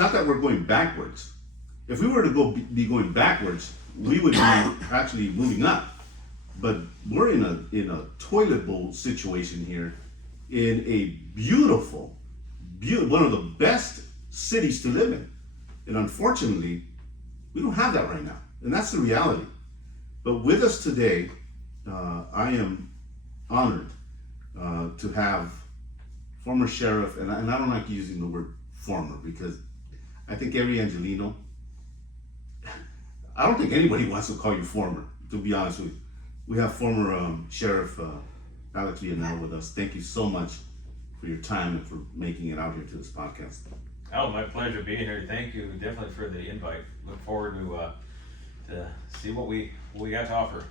not that we're going backwards. If we were to be going backwards, we would be actually moving up. But we're in a toilet bowl situation here, in a beautiful, one of the best cities to live in. And unfortunately, we don't have that right now. And that's the reality. But with us today, I am honored to have former sheriff, and I don't like using the word former because I think every Angelino, I don't think anybody wants to call you former, to be honest with you. We have former Sheriff Alex Villanueva with us. Thank you so much for your time and for making it out here to this podcast. Oh, my pleasure being here. Thank you definitely for the invite. Look forward to see what we got to offer.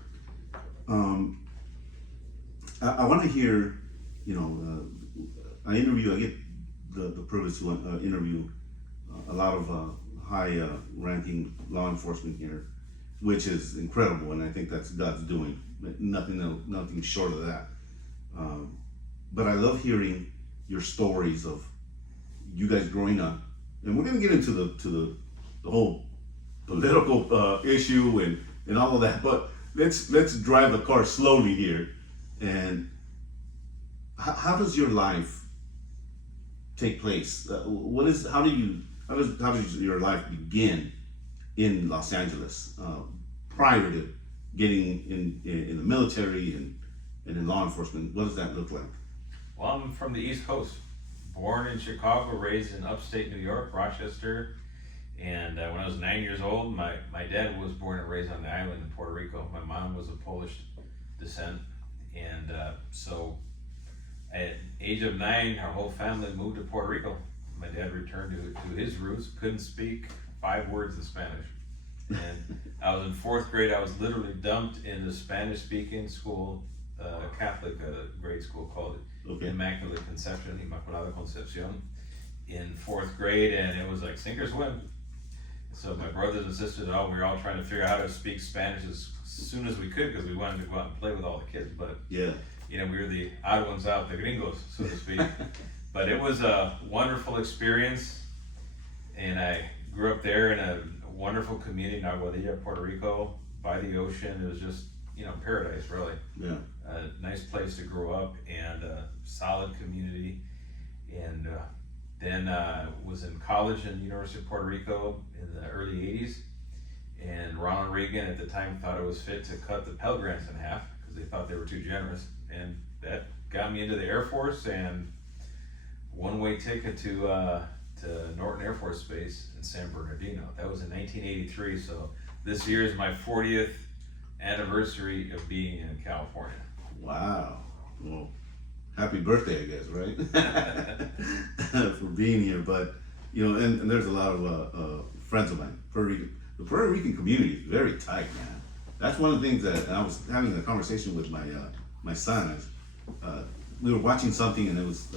I want to hear, I get the privilege to interview a lot of high ranking law enforcement here, which is incredible, and I think that's God's doing. Nothing short of that. But I love hearing your stories of you guys growing up, and we're gonna get into the whole political issue and all of that. But let's drive the car slowly here. And how does your life take place? How does your life begin in Los Angeles prior to getting in the military and in law enforcement? What does that look like? Well, I'm from the East Coast, born in Chicago, raised in upstate New York, Rochester. And when I was 9 years old, my dad was born and raised on the island in Puerto Rico. My mom was of Polish descent. And so at age of 9, our whole family moved to Puerto Rico. My dad returned to his roots, couldn't speak 5 words of Spanish. And I was in 4th grade. I was literally dumped in the Spanish-speaking school, Catholic grade school called Immaculate Conception, Inmaculada Concepcion, in 4th grade, and it was like sink or swim. So my brothers and sisters we were all trying to figure out how to speak Spanish as soon as we could because we wanted to go out and play with all the kids. But yeah, we were the odd ones out, the gringos, so to speak. But it was a wonderful experience, and I grew up there in a wonderful community in Aguadilla, Puerto Rico, by the ocean. It was just, paradise, really. Yeah. A nice place to grow up and a solid community. And then was in college in the University of Puerto Rico in the early 80s. And Ronald Reagan at the time thought it was fit to cut the Pell Grants in half because they thought they were too generous. And that got me into the Air Force and one-way ticket to Norton Air Force Base in San Bernardino. That was in 1983, so this year is my 40th anniversary of being in California. Wow. Well, happy birthday, I guess, right? For being here. But, and there's a lot of friends of mine. The Puerto Rican community is very tight, man. That's one of the things that, and I was having a conversation with my son. We were watching something, and it was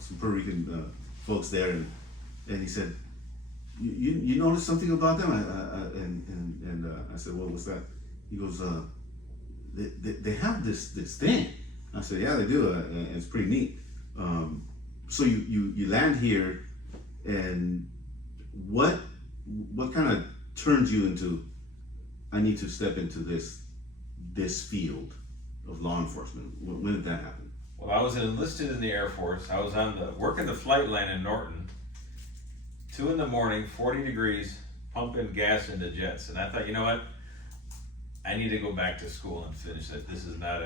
some Puerto Rican folks there, and he said, "You noticed something about them?" And I said, "What was that?" He goes, "They have this thing." I said, "Yeah, they do. And it's pretty neat." So you land here, and what kind of turns you into, I need to step into this field of law enforcement? When did that happen? Well, I was enlisted in the Air Force. I was working the flight line in Norton, 2 in the morning, 40 degrees, pumping gas into jets. And I thought, you know what? I need to go back to school and finish it. This is not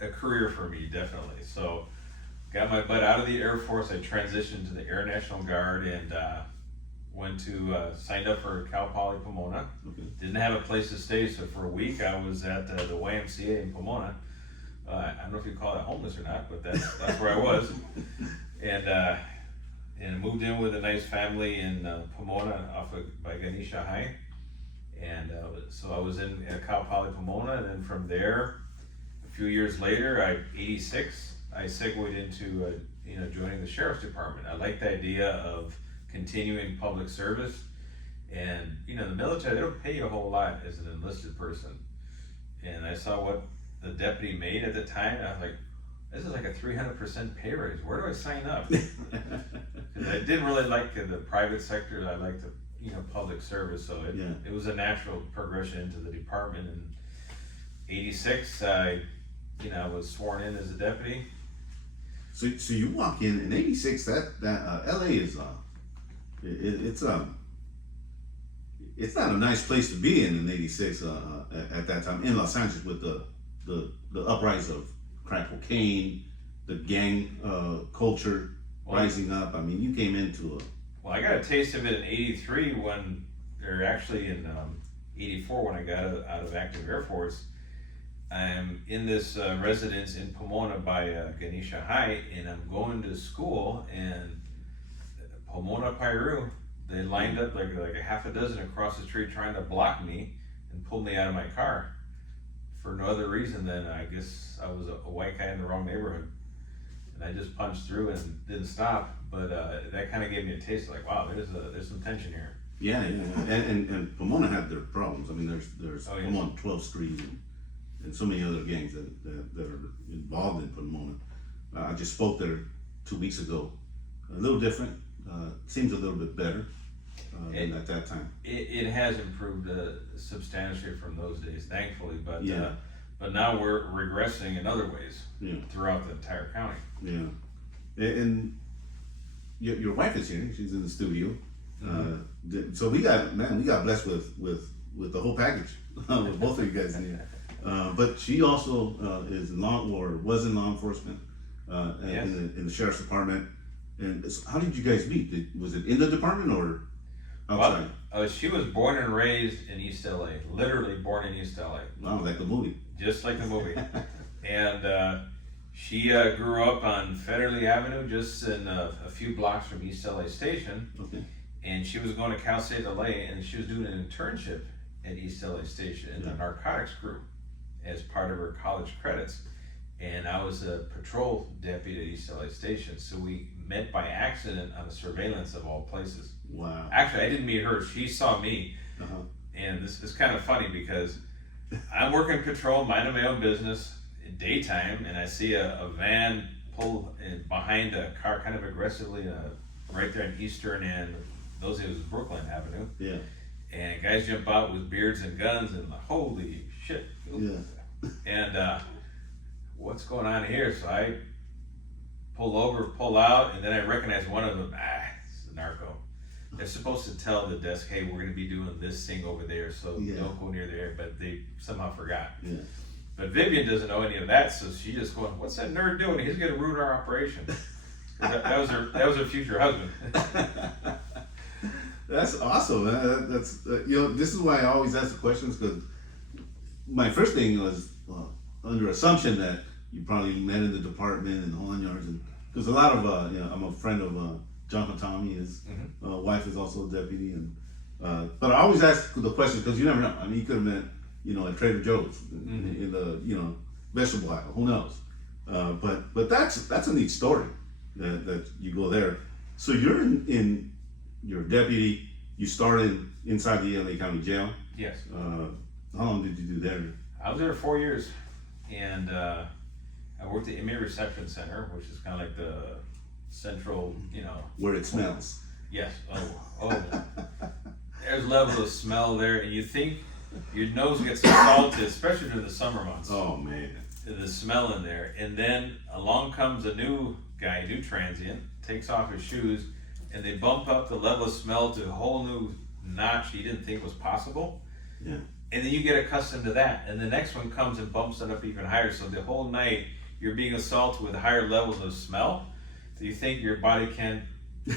a career for me, definitely. So got my butt out of the Air Force. I transitioned to the Air National Guard and signed up for Cal Poly Pomona. Okay. Didn't have a place to stay, so for a week I was at the YMCA in Pomona. I don't know if you call it homeless or not, but that's where I was. And moved in with a nice family in Pomona by Ganesha High. And so I was in Cal Poly Pomona, and then from there, a few years later, 86, I segued into joining the Sheriff's Department. I like the idea of continuing public service, and the military, they don't pay you a whole lot as an enlisted person. And I saw what the deputy made at the time, and I was like, this is like a 300% pay raise. Where do I sign up? 'Cause I didn't really like the private sector. I liked the public service. So it was a natural progression into the department. In '86, I was sworn in as a deputy. So you walk in '86. That LA is it's not a nice place to be in '86 at that time in Los Angeles with the uprise of crack cocaine, the gang culture rising up. I mean, you came into Well, I got a taste of it in '83 when, or actually in '84 when I got out of active Air Force. I'm in this residence in Pomona by Ganesha High, and I'm going to school, and Pomona Piru, they lined up like a half a dozen across the street trying to block me and pull me out of my car for no other reason than I guess I was a white guy in the wrong neighborhood. And I just punched through and didn't stop, but that kind of gave me a taste like, wow, there's some tension here. Yeah. And Pomona had their problems. I mean, there's Oh, yeah. Pomona 12th Street and so many other gangs that are involved in Pomona. I just spoke there 2 weeks ago. A little different. Seems a little bit better than at that time. It has improved substantially from those days, thankfully, but Yeah. but now we're regressing in other ways Yeah. throughout the entire county. Yeah. And your wife is here. She's in the studio. So we got blessed with the whole package with both of you guys in here. But she also was in law enforcement Yes. in the sheriff's department. And so how did you guys meet? Was it in the department or outside? Well, she was born and raised in East LA, literally born in East LA, Wow, like the movie. just like the movie. And she grew up on Federley Avenue, just in a few blocks from East LA Station. Okay. And she was going to Cal State LA, and she was doing an internship at East LA Station in the narcotics group as part of her college credits. And I was a patrol deputy at East LA Station, so we met by accident on a surveillance of all places. Wow. Actually, I didn't meet her; she saw me. Uh-huh. And this is kind of funny because I'm working patrol, minding my own business in daytime, and I see a van pull in behind a car kind of aggressively, right there in Eastern and those days was Brooklyn Avenue. Yeah. And guys jump out with beards and guns, and like, holy shit! Yeah. And what's going on here? So I pull out, and then I recognize one of them. It's a narco. They're supposed to tell the desk, hey, we're going to be doing this thing over there, so don't go near there, but they somehow forgot. Yeah. But Vivian doesn't know any of that, so she just going, what's that nerd doing? He's going to ruin our operation. that was her future husband. That's awesome. That's this is why I always ask the questions, because my first thing was under assumption that you probably met in the department and the whole nine yards, and because a lot of I'm a friend of John Hatami. His wife is also a deputy, and but I always ask the question because you never know. I mean, you could have met at Trader Joe's in the vegetable aisle. Who knows? But that's a neat story that you go there. So you're in your deputy. You started inside the LA County Jail. Yes. How long did you do there? I was there 4 years, and I worked at Inmate Reception Center, which is kind of like the central, Where it smells. Yes. Oh. There's levels of smell there, and you think your nose gets salted, especially during the summer months. Oh man. The smell in there, and then along comes a new transient, takes off his shoes, and they bump up the level of smell to a whole new notch you didn't think was possible. Yeah. And then you get accustomed to that, and the next one comes and bumps it up even higher. So the whole night you're being assaulted with higher levels of smell. Do you think your body can't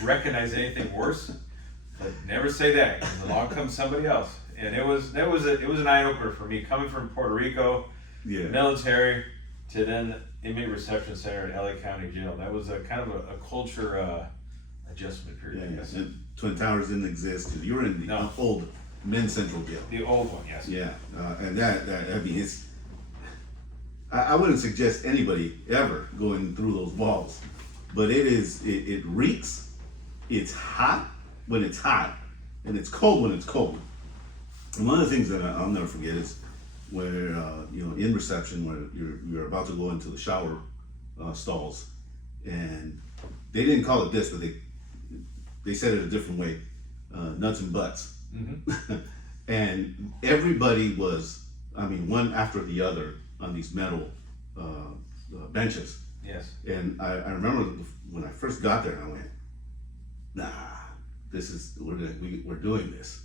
recognize anything worse? But never say that, because along comes somebody else. And it was an eye opener for me coming from Puerto Rico, military, to then Inmate Reception Center at LA County Jail. That was a kind of a culture adjustment period. I guess. And Twin Towers didn't exist. You were in the old Men's Central Jail. The old one, yes. Yeah, and that I mean, it's. I wouldn't suggest anybody ever going through those walls, but it reeks. It's hot when it's hot, and it's cold when it's cold. And one of the things that I'll never forget is where in reception, where you're about to go into the shower stalls, and they didn't call it this, but they said it a different way, nuts and butts. Mm-hmm. And everybody was, I mean, one after the other on these metal benches. Yes. And I remember when I first got there, I went, nah, we're doing this,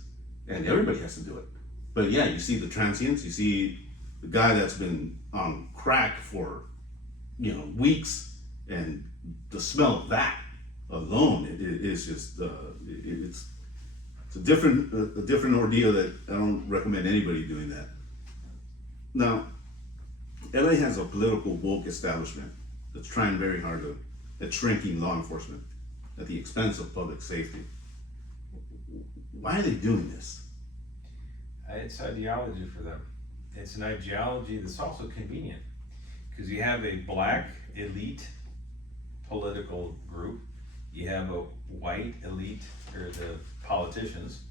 and everybody has to do it. But yeah, you see the transients, you see the guy that's been on crack for, weeks, and the smell of that alone, it is just, it's a different ordeal that I don't recommend anybody doing that. Now, LA has a political woke establishment that's trying very hard at shrinking law enforcement at the expense of public safety. Why are they doing this? It's ideology for them. It's an ideology that's also convenient, because you have a black elite political group, you have a white elite, or the politicians,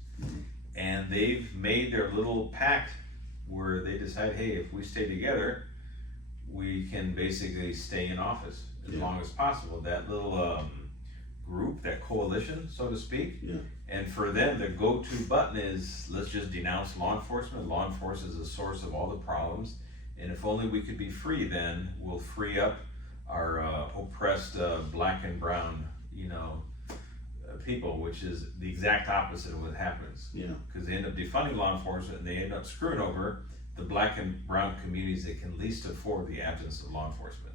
and they've made their little pact where they decide, hey, if we stay together, we can basically stay in office as long as possible. That little group, that coalition, so to speak. Yeah. And for them, the go-to button is, let's just denounce law enforcement. Law enforcement is the source of all the problems. And if only we could be free, then we'll free up our oppressed black and brown, people, which is the exact opposite of what happens. Yeah. Because they end up defunding law enforcement, and they end up screwing over the black and brown communities that can least afford the absence of law enforcement.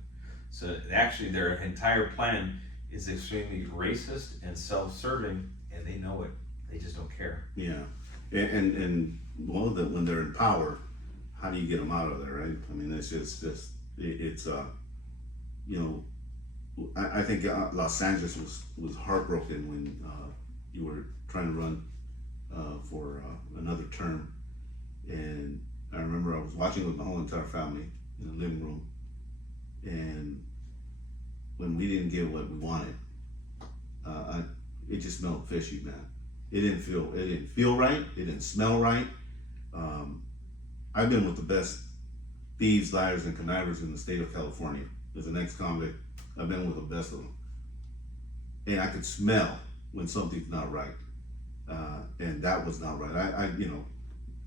So actually, their entire plan is extremely racist and self-serving, and they know it. They just don't care. Yeah, and when they're in power, how do you get them out of there, right? I mean, it's just it's I think Los Angeles was heartbroken when you were trying to run for another term, and I remember I was watching with my whole entire family in the living room, and when we didn't get what we wanted, it just smelled fishy, man. It didn't feel right. It didn't smell right. I've been with the best thieves, liars, and connivers in the state of California. As an ex-convict, I've been with the best of them, and I could smell when something's not right, and that was not right.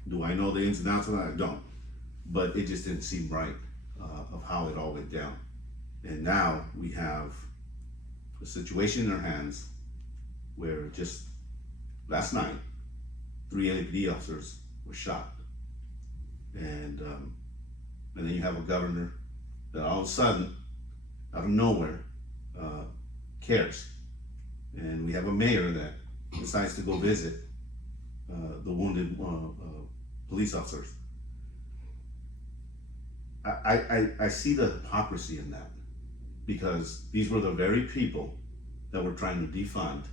Do I know the ins and outs of that? I don't, but it just didn't seem right of how it all went down. And now we have a situation in our hands where just last night, 3 LAPD officers were shot. And then you have a governor that all of a sudden, out of nowhere, cares. And we have a mayor that decides to go visit the wounded police officers. I see the hypocrisy in that, because these were the very people that were trying to defund.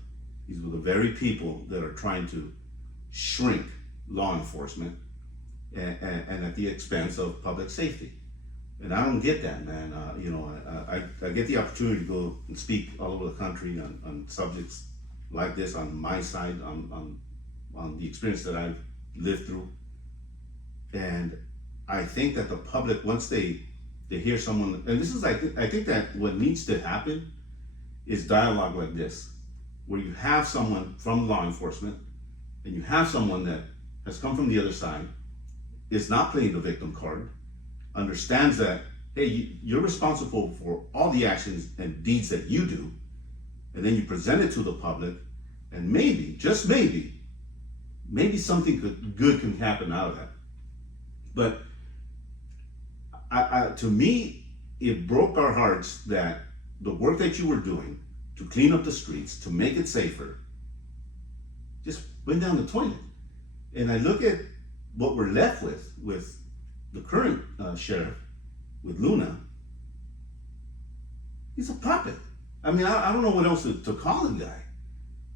These were the very people that are trying to shrink law enforcement and at the expense of public safety. And I don't get that, man. I get the opportunity to go and speak all over the country on subjects like this, on my side, on the experience that I've lived through. And I think that the public, once they hear someone, and this is, I think that what needs to happen is dialogue like this, where you have someone from law enforcement, and you have someone that has come from the other side, is not playing the victim card, understands that, hey, you're responsible for all the actions and deeds that you do, and then you present it to the public, and maybe, just maybe something good can happen out of that. But to me, it broke our hearts that the work that you were doing to clean up the streets, to make it safer, just went down the toilet. And I look at what we're left with the current sheriff, with Luna. He's a puppet. I mean, I don't know what else to call the guy,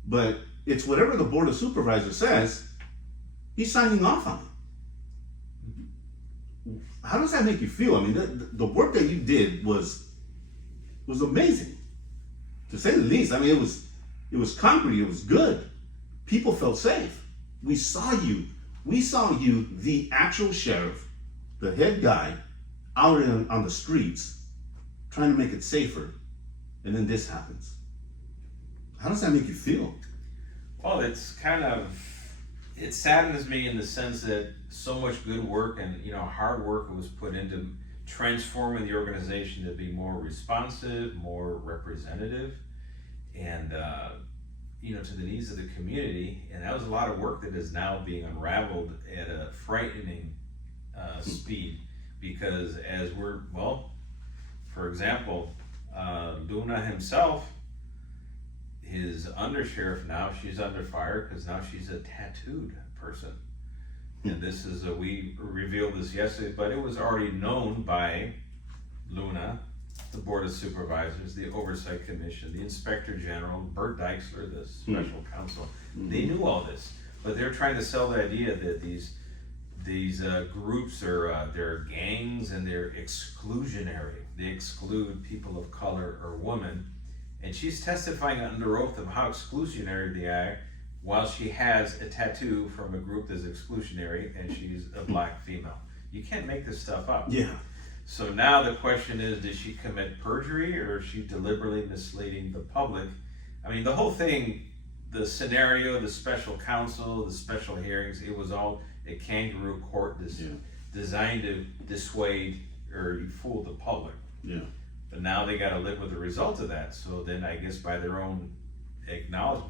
but it's whatever the Board of Supervisors says, he's signing off on it. How does that make you feel? I mean, the work that you did was amazing, to say the least. I mean, it was concrete. It was good. People felt safe. We saw you, the actual sheriff, the head guy, out on the streets, trying to make it safer, and then this happens. How does that make you feel? Well, it saddens me in the sense that so much good work and, hard work was put into transforming the organization to be more responsive, more representative, and, to the needs of the community. And that was a lot of work that is now being unraveled at a frightening speed, because for example, Luna himself, his undersheriff now, she's under fire because now she's a tattooed person. And this is we revealed this yesterday, but it was already known by Luna, the Board of Supervisors, the Oversight Commission, the Inspector General, Bert Dykesler, the Special Counsel. They knew all this, but they're trying to sell the idea that these groups are they're gangs and they're exclusionary. They exclude people of color or women. And she's testifying under oath of how exclusionary they are, while she has a tattoo from a group that's exclusionary, and she's a black female. You can't make this stuff up. Yeah. So now the question is, did she commit perjury, or is she deliberately misleading the public? I mean, the whole thing, the scenario, the special counsel, the special hearings, it was all a kangaroo court designed to dissuade or fool the public. Yeah. But now they got to live with the result of that. So then, I guess by their own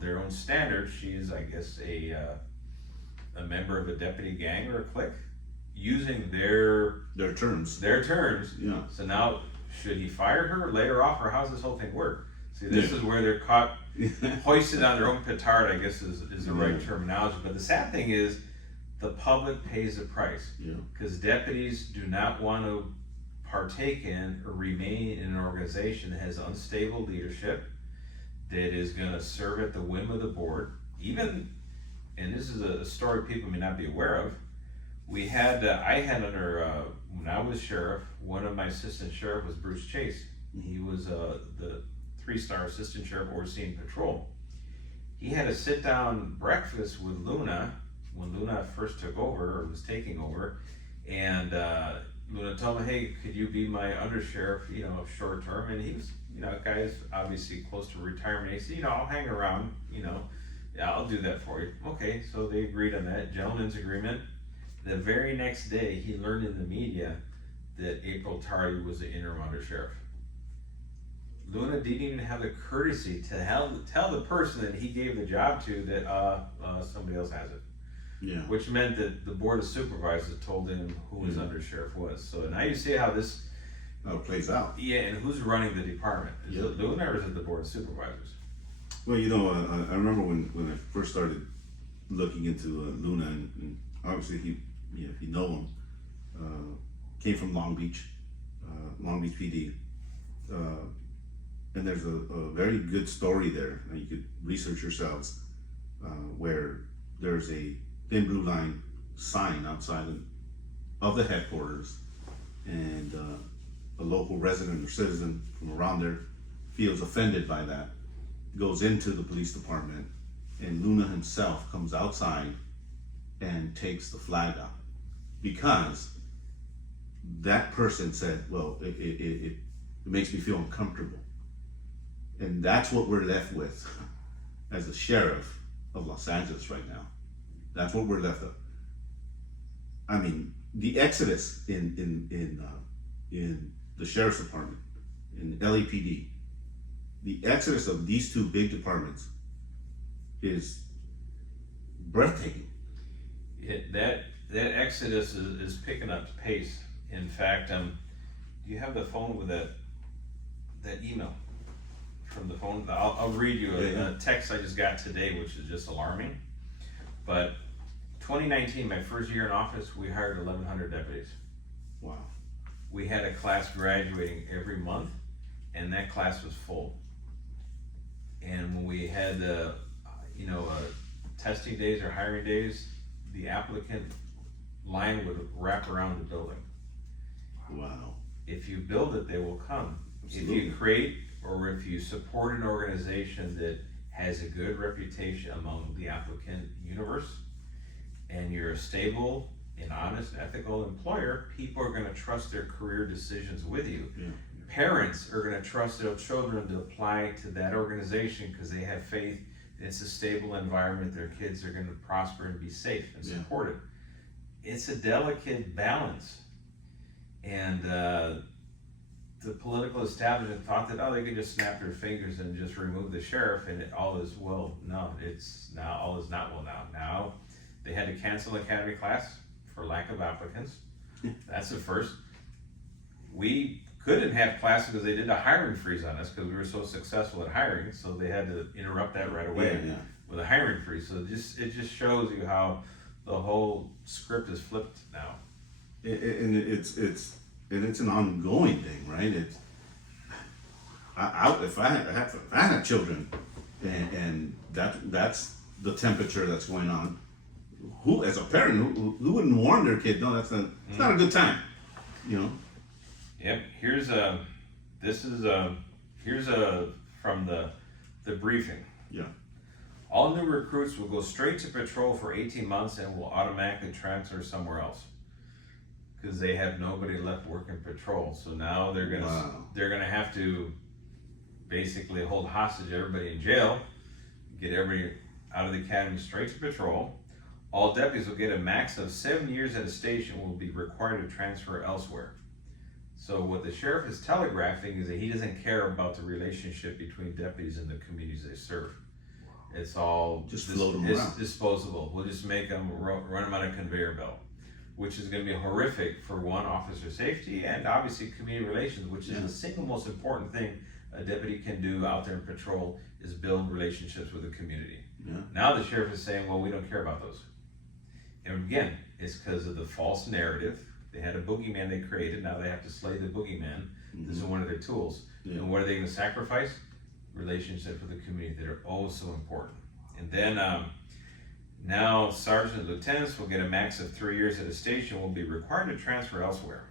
their own standards, she is, I guess, a member of a deputy gang or a clique, using their terms. Yeah. So now, should he fire her, lay her off, or how's this whole thing work? See, this is where they're caught hoisted on their own petard, I guess is the right terminology. But the sad thing is, the public pays the price. Yeah. Because deputies do not want to partake in or remain in an organization that has unstable leadership, that is going to serve at the whim of the board. Even, and this is a story people may not be aware of, I had under, when I was sheriff, one of my assistant sheriff was Bruce Chase. He was the 3-star assistant sheriff overseeing patrol. He had a sit-down breakfast with Luna when Luna first took over, or was taking over, and Luna told him, hey, could you be my undersheriff, short term? And he was, a guy is obviously close to retirement. He said, I'll hang around, yeah, I'll do that for you. Okay, so they agreed on that, gentleman's agreement. The very next day, he learned in the media that April Tardy was the interim undersheriff. Luna didn't even have the courtesy to tell the person that he gave the job to that somebody else has it. Yeah. Which meant that the Board of Supervisors told him who his undersheriff was. So now you see how this plays out. Yeah, and who's running the department? Is it Luna or is it the Board of Supervisors? Well, I remember when I first started looking into Luna, and obviously if you know him, came from Long Beach PD, and there's a very good story there, and you could research yourselves, where there's a thin blue line sign outside of the headquarters, and a local resident or citizen from around there feels offended by that, goes into the police department, and Luna himself comes outside and takes the flag out, because that person said, well, it makes me feel uncomfortable. And that's what we're left with as the sheriff of Los Angeles right now. That's what we're left with. I mean, the exodus in the sheriff's department, in LAPD, the exodus of these two big departments is breathtaking. That exodus is picking up pace. In fact, do you have the phone with that email from the phone? I'll read you a text I just got today, which is just alarming. But 2019, my first year in office, we hired 1,100 deputies. Wow. We had a class graduating every month, and that class was full. And when we had testing days or hiring days, the applicant line would wrap around the building. Wow. If you build it, they will come. Absolutely. If you create or if you support an organization that has a good reputation among the applicant universe, and you're a stable and honest, ethical employer, people are going to trust their career decisions with you. Yeah. parents are going to trust their children to apply to that organization because they have faith it's a stable environment, their kids are going to prosper and be safe and supported. It's a delicate balance. And the political establishment thought that, they could just snap their fingers and just remove the sheriff and all is well. No, all is not well now. Now they had to cancel academy class for lack of applicants. That's the first. We couldn't have classes because they did a hiring freeze on us because we were so successful at hiring, so they had to interrupt that right away with a hiring freeze. So it just shows you how the whole script is flipped now. And it's an ongoing thing, right? If I had children, and that's the temperature that's going on. Who, as a parent, who wouldn't warn their kid? No, it's not a good time, you know. Yep. Here's from the briefing. Yeah. All new recruits will go straight to patrol for 18 months and will automatically transfer somewhere else because they have nobody left working patrol. So now they're gonna have to basically hold hostage everybody in jail, get everybody out of the academy straight to patrol. All deputies will get a max of 7 years at a station and will be required to transfer elsewhere. So what the sheriff is telegraphing is that he doesn't care about the relationship between deputies and the communities they serve. It's all just float them around. Disposable. We'll just make them run them on a conveyor belt, which is going to be horrific for one, officer safety, and obviously community relations, which is the single most important thing a deputy can do out there in patrol is build relationships with the community. Yeah. Now the sheriff is saying, well, we don't care about those. And again, it's because of the false narrative. They had a boogeyman they created, now they have to slay the boogeyman. This is one of their tools. And what are they going to sacrifice? Relationships with the community that are oh so important. And then now sergeants and lieutenants will get a max of 3 years at a station, will be required to transfer elsewhere.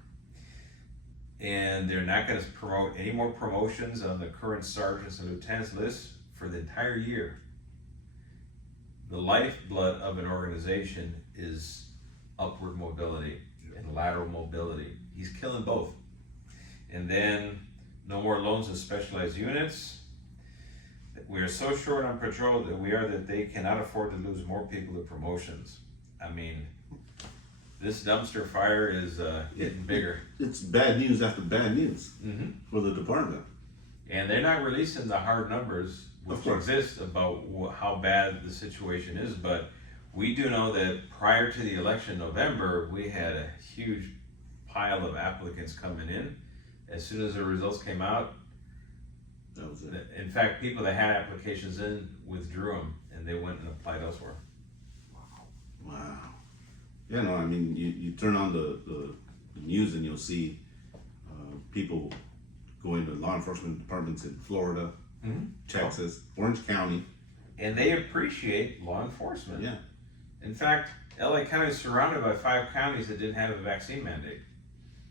And they're not going to promote any more promotions on the current sergeants and lieutenants list for the entire year. The lifeblood of an organization is upward mobility and lateral mobility. He's killing both. And then no more loans of specialized units. We are so short on patrol that they cannot afford to lose more people to promotions. I mean, this dumpster fire is getting bigger. It's bad news after bad news for the department. And they're not releasing the hard numbers which exist about how bad the situation is, but we do know that prior to the election in November, we had a huge pile of applicants coming in. As soon as the results came out, that was it. In fact, people that had applications in withdrew them and they went and applied elsewhere. Wow. Yeah, no, I mean, you turn on the news and you'll see people going to law enforcement departments in Florida, Texas, Orange County. And they appreciate law enforcement. Yeah. In fact, LA County is surrounded by 5 counties that didn't have a vaccine mandate.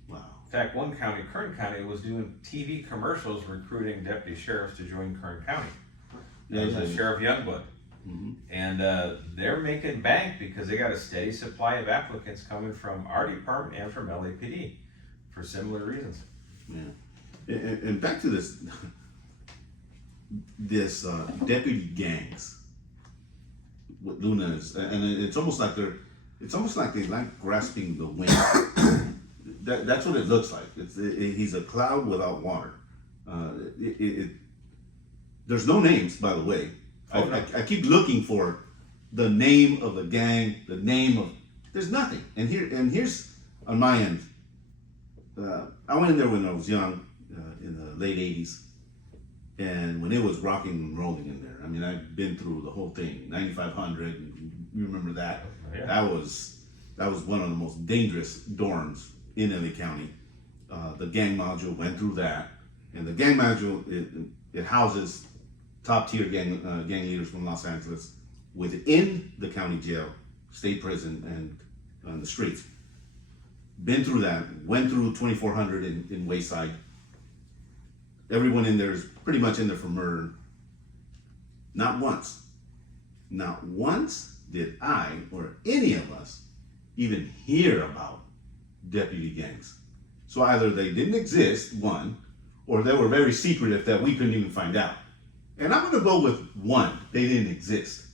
Wow. In fact, one county, Kern County, was doing TV commercials recruiting deputy sheriffs to join Kern County. That was Sheriff Youngblood. And they're making bank because they got a steady supply of applicants coming from our department and from LAPD for similar reasons. Yeah. And back to this deputy gangs with Luna's, and it's almost like they like grasping the wind. That's what it looks like. He's a cloud without water. There's no names, by the way. I keep looking for the name of the gang, there's nothing. And here's on my end. I went in there when I was young, in the late 80s, and when it was rocking and rolling in there. I mean, I've been through the whole thing, 9500, you remember that? Yeah. That was one of the most dangerous dorms in LA County. The gang module went through that, and the gang module, it houses top tier gang leaders from Los Angeles within the county jail, state prison, and on the streets. Been through that, went through 2400 in Wayside. Everyone in there is pretty much in there for murder. Not once did I or any of us even hear about deputy gangs. So either they didn't exist, one, or they were very secretive that we couldn't even find out. And I'm going to go with one. They didn't exist.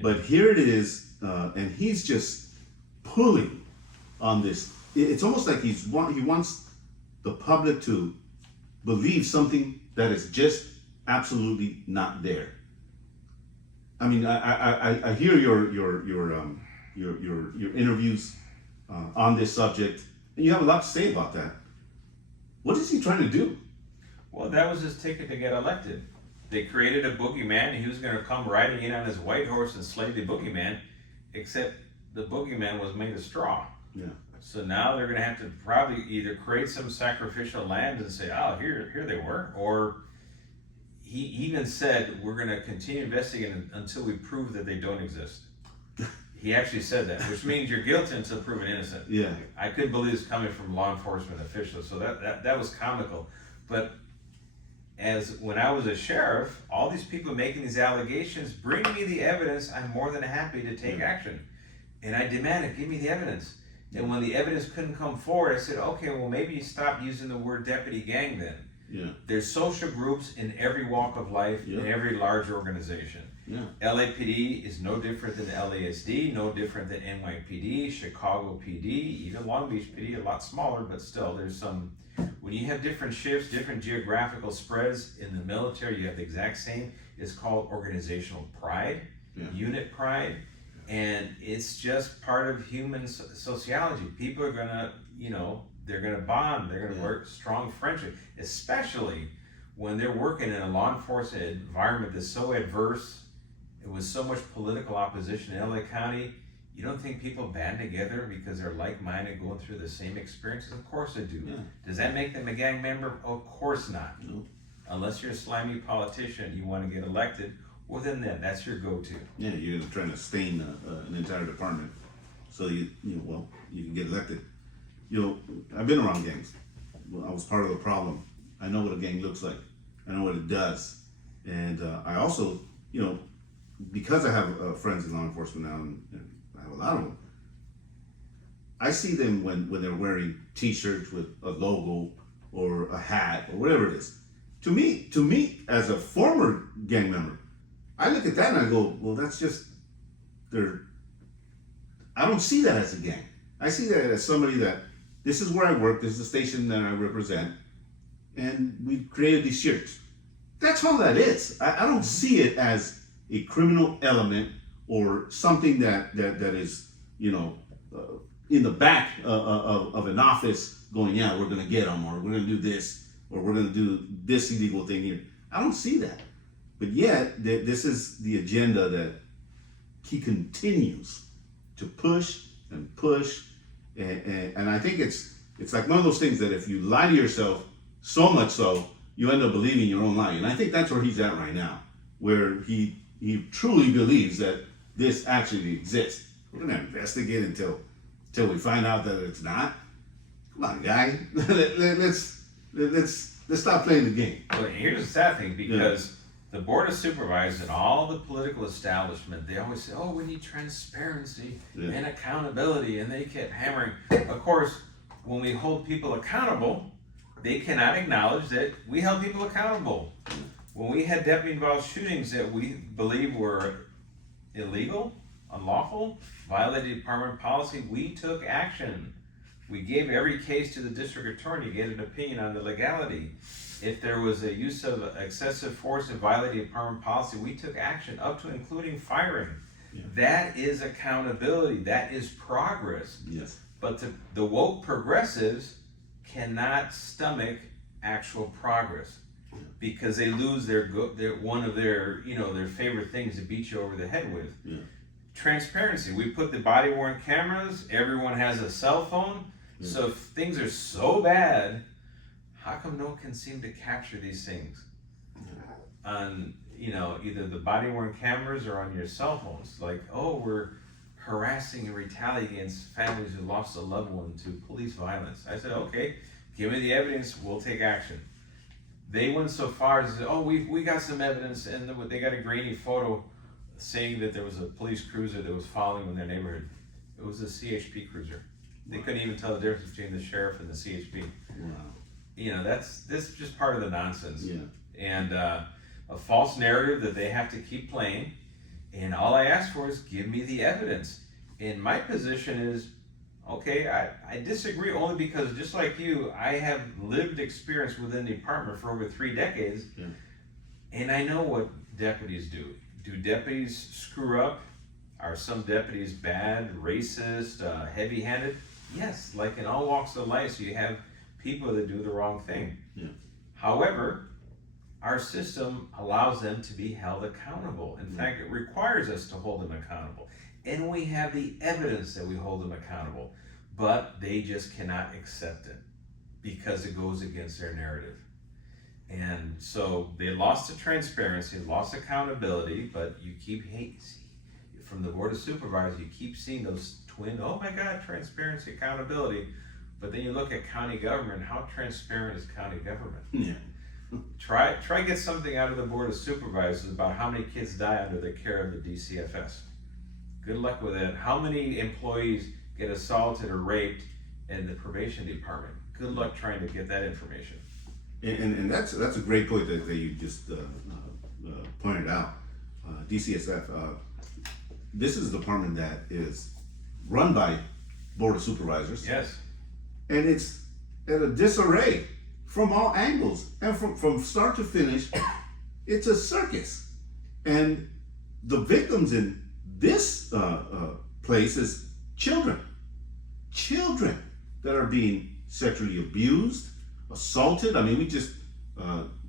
But here it is, and he's just pulling on this. It's almost like he wants the public to believe something that is just absolutely not there. I mean, I hear your interviews on this subject, and you have a lot to say about that. What is he trying to do? Well, that was his ticket to get elected. They created a boogeyman, and he was going to come riding in on his white horse and slay the boogeyman, except the boogeyman was made of straw. Yeah. So now they're going to have to probably either create some sacrificial land and say, oh, here they were, or he even said, we're going to continue investigating until we prove that they don't exist. He actually said that, which means you're guilty until proven innocent. Yeah. I couldn't believe it's coming from law enforcement officials, so that was comical. But as when I was a sheriff, all these people making these allegations, bring me the evidence, I'm more than happy to take action. And I demanded, give me the evidence. And when the evidence couldn't come forward, I said, okay, well, maybe you stop using the word deputy gang then. Yeah. There's social groups in every walk of life, in every large organization. Yeah. LAPD is no different than LASD, no different than NYPD, Chicago PD, even Long Beach PD, a lot smaller, but still there's some, when you have different shifts, different geographical spreads in the military, you have the exact same. It's called organizational pride, unit pride, and it's just part of human sociology. People are gonna, they're gonna bond, they're gonna work strong friendship, especially when they're working in a law enforcement environment that's so adverse, and with so much political opposition in LA County. You don't think people band together because they're like-minded, going through the same experiences? Of course they do. Yeah. Does that make them a gang member? Of course not. No. Unless you're a slimy politician, you want to get elected, well then that's your go-to. Yeah, you're trying to stain an entire department so you can get elected. I've been around gangs. I was part of the problem. I know what a gang looks like. I know what it does. And I also, because I have friends in law enforcement now, and I have a lot of them, I see them when they're wearing t-shirts with a logo or a hat or whatever it is. To me, as a former gang member, I look at that and I go, well, that's just, I don't see that as a gang. I see that as somebody that, this is where I work, this is the station that I represent, and we created these shirts. That's all that is. I don't see it as a criminal element or something that is, in the back of an office going, yeah, we're gonna get them, or we're gonna do this, or we're gonna do this illegal thing here. I don't see that. But yet, this is the agenda that he continues to push and push. And I think it's like one of those things that if you lie to yourself so much so, you end up believing your own lie. And I think that's where he's at right now, where he truly believes that this actually exists. We're gonna investigate until we find out that it's not. Come on, guy. Let's stop playing the game. Well, here's the sad thing, because the Board of Supervisors and all the political establishment, they always say, oh, we need transparency and accountability, and they kept hammering. Of course, when we hold people accountable, they cannot acknowledge that we held people accountable. When we had deputy-involved shootings that we believe were illegal, unlawful, violated department policy, we took action. We gave every case to the district attorney to get an opinion on the legality. If there was a use of excessive force and violated department policy, we took action, up to including firing. Yeah. That is accountability. That is progress. Yes. But the woke progressives cannot stomach actual progress, because they lose their one of their their favorite things to beat you over the head with. Yeah. Transparency. We put the body-worn cameras. Everyone has a cell phone. Yeah. So if things are so bad, how come no one can seem to capture these things on either the body-worn cameras or on your cell phones? Like, oh, we're harassing and retaliating against families who lost a loved one to police violence. I said, okay, give me the evidence, we'll take action. They went so far as to say, oh, we got some evidence, and they got a grainy photo saying that there was a police cruiser that was following in their neighborhood. It was a CHP cruiser. They couldn't even tell the difference between the sheriff and the CHP. Wow. that's just part of the nonsense. Yeah. And a false narrative that they have to keep playing. And all I ask for is give me the evidence. And my position is, okay, I disagree only because just like you, I have lived experience within the department for over 3 decades. Yeah. And I know what deputies do. Do deputies screw up? Are some deputies bad, racist, heavy-handed? Yes, like in all walks of life, so you have people that do the wrong thing. Yeah. However, our system allows them to be held accountable. In fact, it requires us to hold them accountable. And we have the evidence that we hold them accountable. But they just cannot accept it because it goes against their narrative. And so they lost the transparency, lost accountability, but you keep from the Board of Supervisors, you keep seeing those twin, oh my God, transparency, accountability. But then you look at county government, how transparent is county government? Yeah. Try get something out of the Board of Supervisors about how many kids die under the care of the DCFS. Good luck with it. How many employees get assaulted or raped in the probation department? Good luck trying to get that information. And that's a great point that you just pointed out. DCSF, this is a department that is run by Board of Supervisors. Yes. And it's at a disarray from all angles. And from start to finish, it's a circus. And the victims in this place is children that are being sexually abused, assaulted. I mean,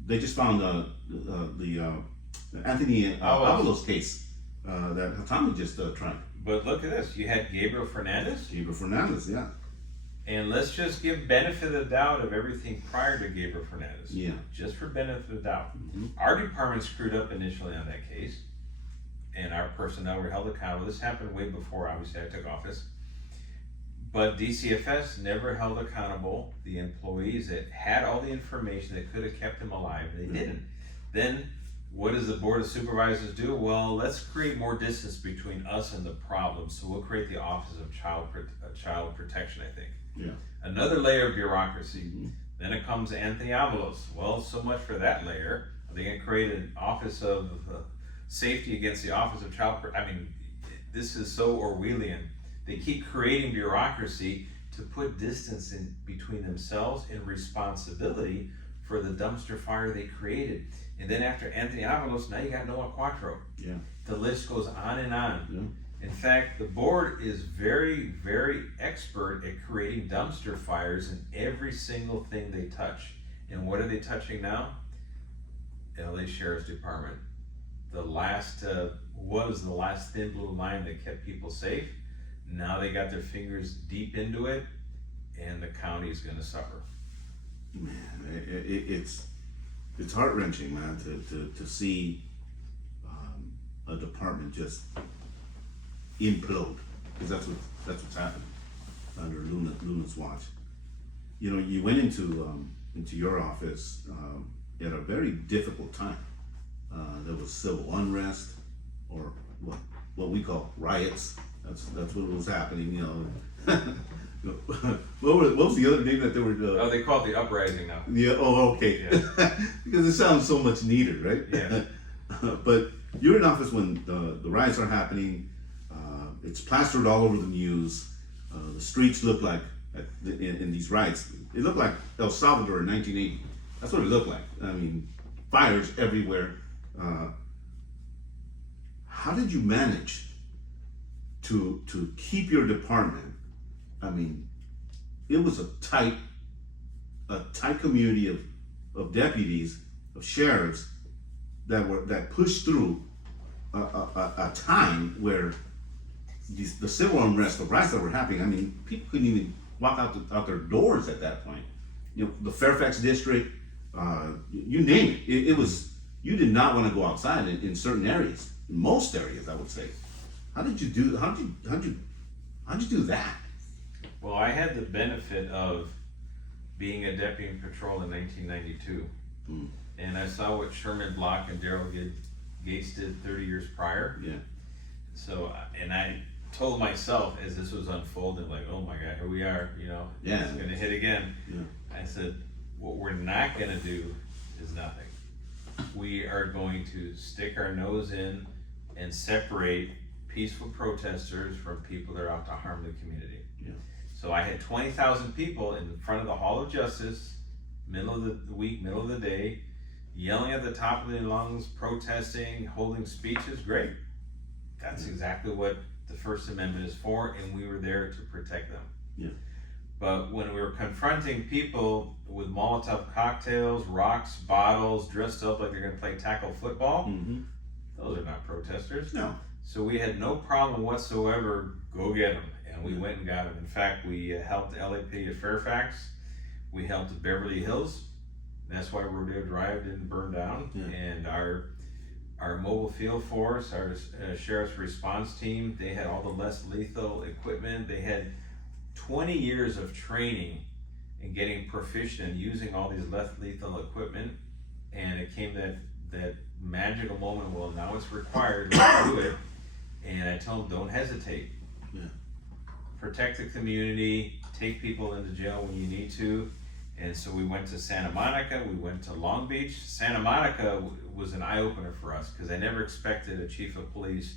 they just found the Anthony Avalos case that Tommy just tried. But look at this. You had Gabriel Fernandez. Yeah. And let's just give benefit of the doubt of everything prior to Gabriel Fernandez. Yeah. Just for benefit of the doubt. Mm-hmm. Our department screwed up initially on that case. And our personnel were held accountable. This happened way before, obviously, I took office. But DCFS never held accountable the employees that had all the information that could have kept them alive. They didn't. Then, what does the Board of Supervisors do? Well, let's create more distance between us and the problem. So we'll create the Office of Child Protection, I think. Yeah. Another layer of bureaucracy. Mm-hmm. Then it comes Anthony Avalos. Well, so much for that layer. Are they going to create an Office of Safety against the Office of Child Protection? I mean, this is so Orwellian. They keep creating bureaucracy to put distance in between themselves and responsibility for the dumpster fire they created. And then after Anthony Avalos, now you got Noah Quattro. Yeah. The list goes on and on. Yeah. In fact, the board is very, very expert at creating dumpster fires in every single thing they touch. And what are they touching now? LA Sheriff's Department. The last was the last thin blue line that kept people safe. Now they got their fingers deep into it, and the county is going to suffer. Man, it's heart-wrenching, man, to see a department just implode, because that's what's happened under Luna's watch. You know, you went into your office at a very difficult time. There was civil unrest, or what we call riots. That's what was happening, you know. what was the other name that they were? They call it the uprising now. Yeah. Oh, okay. Yeah. Because it sounds so much neater, right? Yeah. But you're in office when the riots are happening. It's plastered all over the news. The streets look like in these riots. It looked like El Salvador in 1980. That's what it looked like. I mean, fires everywhere. How did you manage to keep your department? I mean, it was a tight community of deputies, of sheriffs that pushed through a time where the civil unrest, the riots that were happening. I mean, people couldn't even walk out their doors at that point. You know, the Fairfax district, you name it. It was, you did not want to go outside in certain areas, in most areas, I would say. How did you do that? Well, I had the benefit of being a deputy in patrol in 1992. And I saw what Sherman Block and Daryl Gates did 30 years prior. Yeah. So, and I told myself as this was unfolding, like, oh my God, here we are, you know, yeah, it's going to hit again. Yeah. I said, What we're not gonna do is nothing. We are going to stick our nose in and separate peaceful protesters from people that are out to harm the community. Yeah. So I had 20,000 people in front of the Hall of Justice, middle of the week, middle of the day, yelling at the top of their lungs, protesting, holding speeches. Great. That's exactly what the First Amendment is for, and we were there to protect them. Yeah. But when we were confronting people with Molotov cocktails, rocks, bottles, dressed up like they're gonna play tackle football, those are not protesters. No. So we had no problem whatsoever, go get them. And we went and got them. In fact, we helped LAPD at Fairfax. We helped at Beverly Hills. That's why Rodeo Drive didn't burn down. Yeah. And our mobile field force, our sheriff's response team, they had all the less lethal equipment. They had 20 years of training and getting proficient in using all these less lethal equipment. And it came that magical moment, well, now it's required, let's do it. And I told them, don't hesitate. Yeah. Protect the community, take people into jail when you need to. And so we went to Santa Monica, we went to Long Beach. Santa Monica was an eye-opener for us, because I never expected a chief of police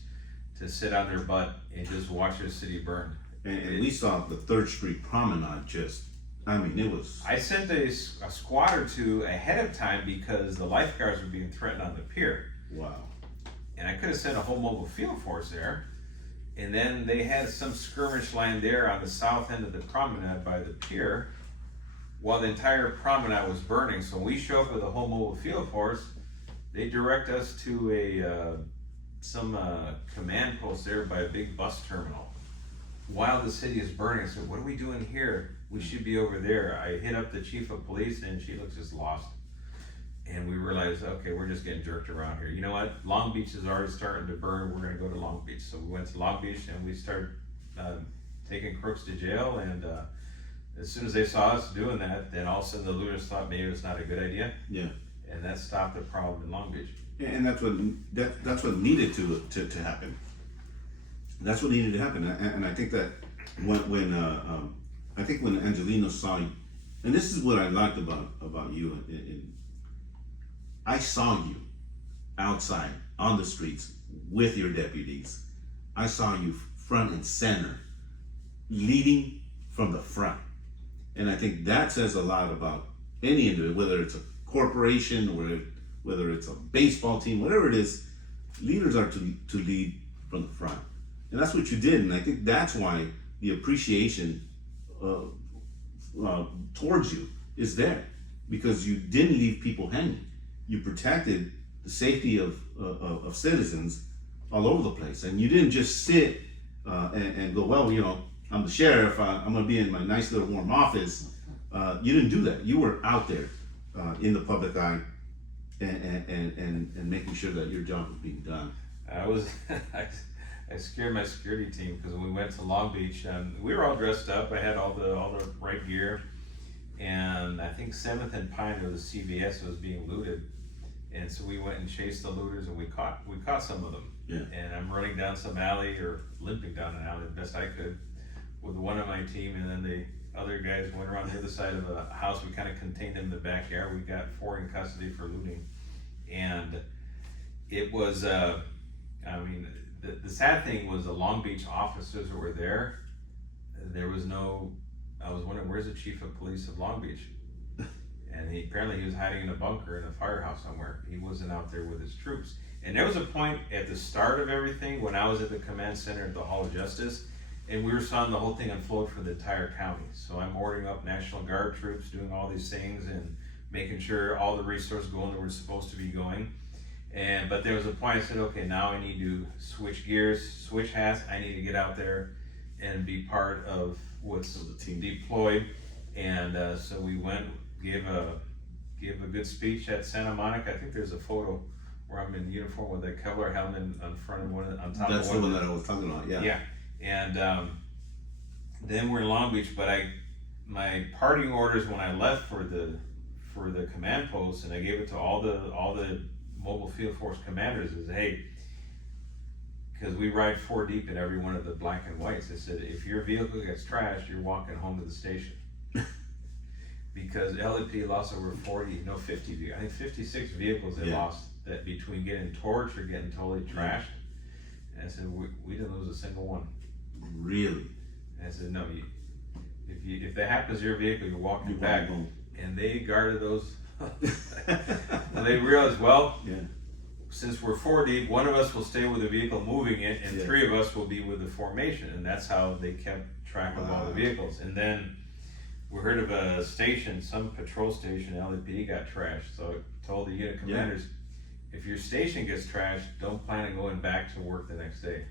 to sit on their butt and just watch their city burn. And we saw the 3rd Street Promenade it was... I sent a squad or two ahead of time because the lifeguards were being threatened on the pier. Wow. And I could have sent a whole mobile field force there. And then they had some skirmish line there on the south end of the promenade by the pier while the entire promenade was burning. So when we show up with a whole mobile field force, they direct us to some command post there by a big bus terminal. While the city is burning, I said, what are we doing here? We should be over there. I hit up the chief of police and she looks just lost. And we realized, okay, we're just getting jerked around here. You know what? Long Beach is already starting to burn. We're gonna go to Long Beach. So we went to Long Beach and we started taking crooks to jail. And as soon as they saw us doing that, then all of a sudden the looters thought maybe it's not a good idea. Yeah. And that stopped the problem in Long Beach. And that's what needed to happen. That's what needed to happen. And I think that when Angelino saw you, and this is what I liked about you, I saw you outside on the streets with your deputies. I saw you front and center, leading from the front. And I think that says a lot about any individual, whether it's a corporation or whether it's a baseball team, whatever it is, leaders are to lead from the front. And that's what you did. And I think that's why the appreciation towards you is there, because you didn't leave people hanging. You protected the safety of citizens all over the place. And you didn't just sit and go, well, you know, I'm the sheriff, I'm gonna be in my nice little warm office. You didn't do that. You were out there in the public eye and making sure that your job was being done. I scared my security team, because when we went to Long Beach, we were all dressed up. I had all the right gear, and I think 7th and Pine, there was a CVS that was being looted, and so we went and chased the looters, and we caught some of them. Yeah. And I'm running down some alley, or limping down an alley the best I could with one of my team, and then the other guys went around the other side of the house. We kind of contained them in the backyard. We got 4 in custody for looting, and it was the sad thing was the Long Beach officers that were there, there was no, I was wondering, where's the chief of police of Long Beach? And apparently he was hiding in a bunker in a firehouse somewhere. He wasn't out there with his troops. And there was a point at the start of everything when I was at the command center at the Hall of Justice, and we were seeing the whole thing unfold for the entire county. So I'm ordering up National Guard troops, doing all these things and making sure all the resources going that were supposed to be going. But there was a point I said, okay, now I need to switch gears, switch hats. I need to get out there and be part of what's the team deployed. And so we went, gave a good speech at Santa Monica. I think there's a photo where I'm in uniform with a Kevlar helmet on front of one, on top That's of one. the one that I was talking about, yeah. Yeah, and then we're in Long Beach, but my parting orders when I left for the command post, and I gave it to all the mobile field force commanders, is, hey, because we ride 4 deep in every one of the black and whites. I said, if your vehicle gets trashed, you're walking home to the station. because LAPD lost over 56 vehicles they lost, that between getting torched or getting totally trashed. And I said, we didn't lose a single one. Really? And I said, no, if that happens to your vehicle, you're walking back. And they guarded those. And they realized, well, since we're 4 deep, one of us will stay with the vehicle moving it, and 3 of us will be with the formation. And that's how they kept track of all the vehicles. And then we heard of a station, some patrol station, LAPD got trashed. So I told the unit commanders, if your station gets trashed, don't plan on going back to work the next day.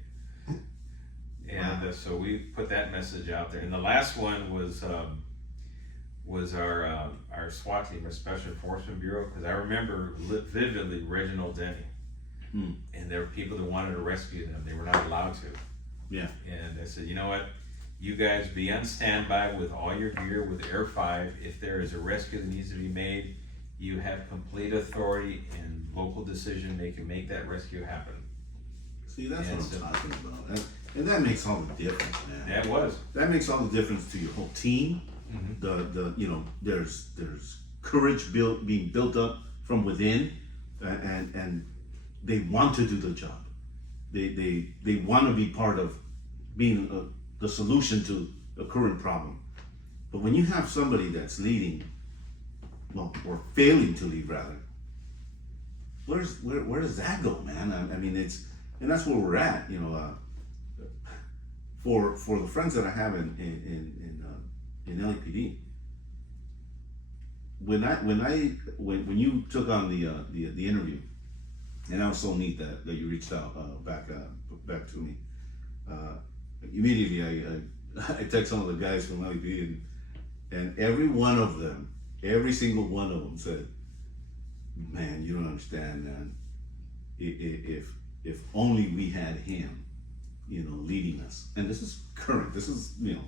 And so we put that message out there. And the last one was our SWAT team, our Special Enforcement Bureau, because I remember vividly Reginald Denny. And there were people that wanted to rescue them. They were not allowed to. Yeah. And I said, you know what? You guys be on standby with all your gear with Air 5. If there is a rescue that needs to be made, you have complete authority and local decision making, make that rescue happen. See, that's what I'm talking about. And that makes all the difference, man. That makes all the difference to your whole team. There's courage being built up from within, and they want to do the job. They want to be part of being the solution to the current problem. But when you have somebody that's leading, or failing to lead rather, where does that go, man? I mean, and that's where we're at, for the friends that I have in LAPD. When you took on the interview, and that was so neat that you reached out back to me. Immediately I text some of the guys from LAPD, and every single one of them said, "Man, you don't understand, man. If only we had him, leading us." And this is current. This is a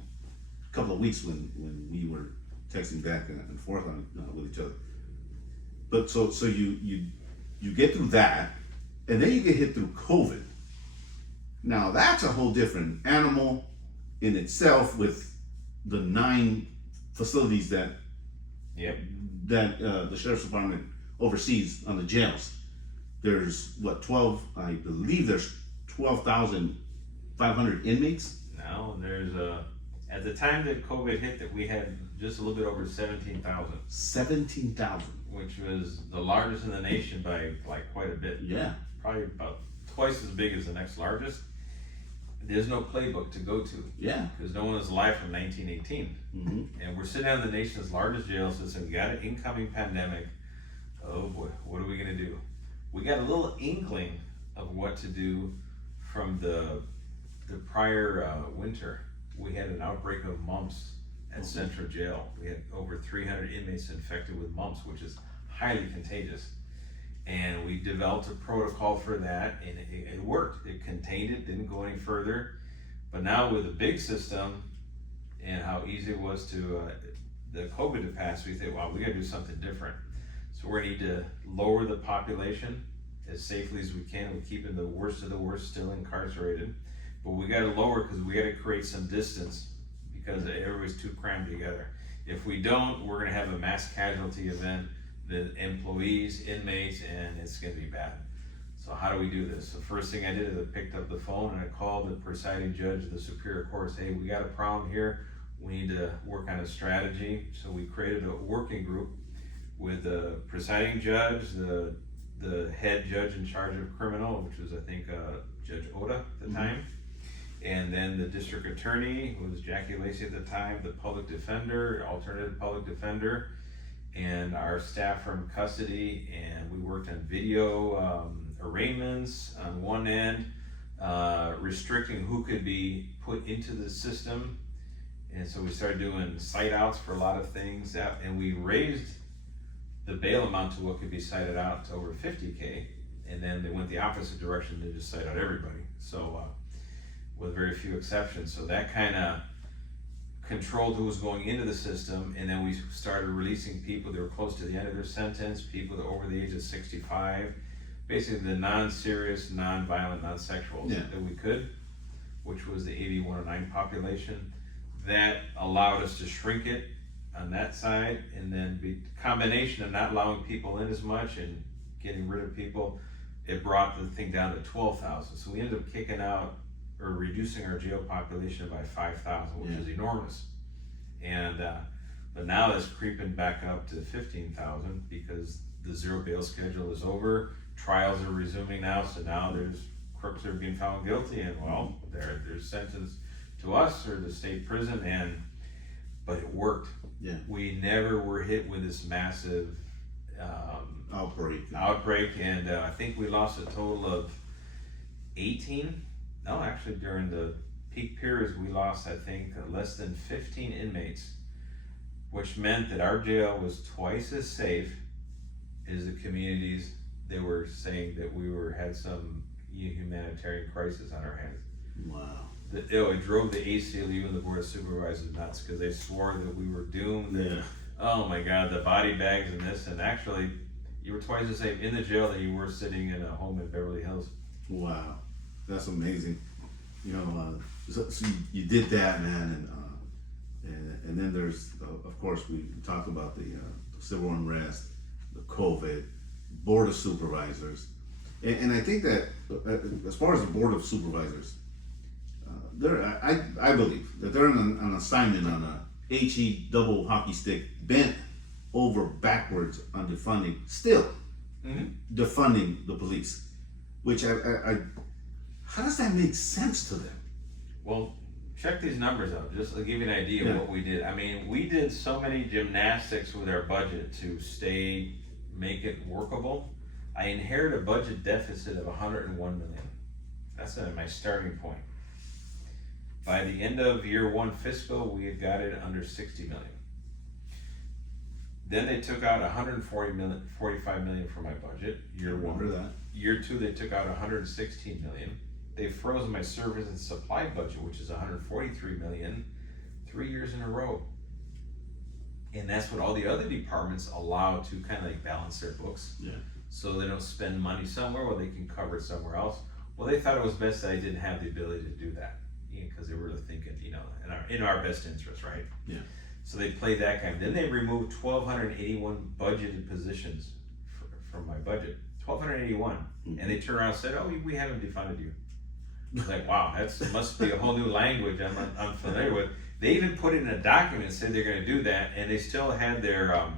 couple of weeks when we were texting back and forth with each other. But so you get through that, and then you get hit through COVID. Now that's a whole different animal in itself, with the 9 facilities that the Sheriff's Department oversees on the jails. There's 12, I believe there's 12,500 inmates. Now there's at the time that COVID hit, that we had just a little bit over 17,000. 17,000. Which was the largest in the nation by quite a bit. Yeah. Probably about twice as big as the next largest. There's no playbook to go to. Yeah. Because no one is alive from 1918. And we're sitting on the nation's largest jail system. We got an incoming pandemic. Oh boy, what are we gonna do? We got a little inkling of what to do from the prior winter. We had an outbreak of mumps at Central Jail. We had over 300 inmates infected with mumps, which is highly contagious. And we developed a protocol for that, and it worked. It contained it, didn't go any further. But now with the big system and how easy it was to the COVID to pass, we think, wow, we gotta do something different. So we're gonna need to lower the population as safely as we can. We're keeping the worst of the worst still incarcerated. But we gotta lower, because we gotta create some distance, because everybody's too crammed together. If we don't, we're gonna have a mass casualty event, the employees, inmates, and it's gonna be bad. So how do we do this? The first thing I did is I picked up the phone and I called the presiding judge of the Superior Court, say, hey, we got a problem here. We need to work on a strategy. So we created a working group with the presiding judge, the head judge in charge of criminal, which was, I think, Judge Oda at the time. And then the district attorney, who was Jackie Lacey at the time, the public defender, alternative public defender, and our staff from custody. And we worked on video arraignments on one end, restricting who could be put into the system. And so we started doing cite outs for a lot of things, and we raised the bail amount to what could be cited out to over 50K. And then they went the opposite direction, they just cite out everybody. So with very few exceptions. So that kind of controlled who was going into the system. And then we started releasing people that were close to the end of their sentence, people that were over the age of 65, basically the non-serious, non-violent, non-sexuals that we could, which was the 8109 population. That allowed us to shrink it on that side, and then the combination of not allowing people in as much and getting rid of people, it brought the thing down to 12,000. So we ended up kicking out or reducing our jail population by 5,000, which is enormous. And but now that's creeping back up to 15,000 because the zero bail schedule is over. Trials are resuming now, so now there's crooks that are being found guilty, and well, they're sentenced to us or the state prison, but it worked. Yeah. We never were hit with this massive outbreak, and I think we lost a total of 18. No, actually, during the peak periods, we lost, I think, less than 15 inmates, which meant that our jail was twice as safe as the communities. They were saying that we had some humanitarian crisis on our hands. Wow. It drove the ACLU, even the Board of Supervisors, nuts, because they swore that we were doomed. Yeah. Oh my God, the body bags and this, and actually, you were twice as safe in the jail that you were sitting in a home in Beverly Hills. Wow, that's amazing. You know, so you did that, man, and then there's, of course, we talked about the civil unrest, the COVID, Board of Supervisors, and I think that as far as the Board of Supervisors, I believe that they're on an assignment on a HE double hockey stick, bent over backwards on defunding, still defunding the police, which how does that make sense to them? Well, check these numbers out, just to give you an idea of what we did. I mean, we did so many gymnastics with our budget to make it workable. I inherited a budget deficit of 101 million. That's my starting point. By the end of year one fiscal, we had got it under 60 million. Then they took out 45 million from my budget, year one. Remember that? Year two, they took out 116 million. They froze my service and supply budget, which is 143 million, 3 years in a row. And that's what all the other departments allow to kind of like balance their books. Yeah. So they don't spend money somewhere where they can cover it somewhere else. Well, they thought it was best that I didn't have the ability to do that, because they were really thinking, in our best interest, right? Yeah. So they played that game. Then they removed 1,281 budgeted positions from my budget. 1,281, and they turned around and said, "Oh, we haven't defunded you." It's like, wow, must be a whole new language I'm unfamiliar with. They even put it in a document and said they're going to do that, and they still had their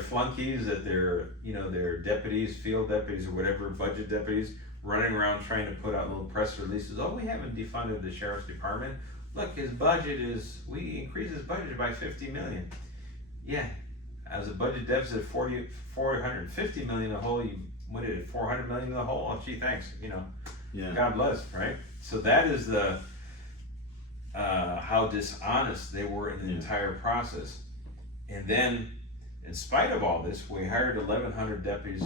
flunkies, that their deputies, field deputies or whatever, budget deputies, running around trying to put out little press releases. Oh, we haven't defunded the sheriff's department. Look, we increased his budget by 50 million. Yeah, as a budget deficit of 450 million in the hole, you went at 400 million in the hole. Oh, gee, thanks. Yeah. God bless, right? So that is how dishonest they were in the entire process. And then, in spite of all this, we hired 1,100 deputies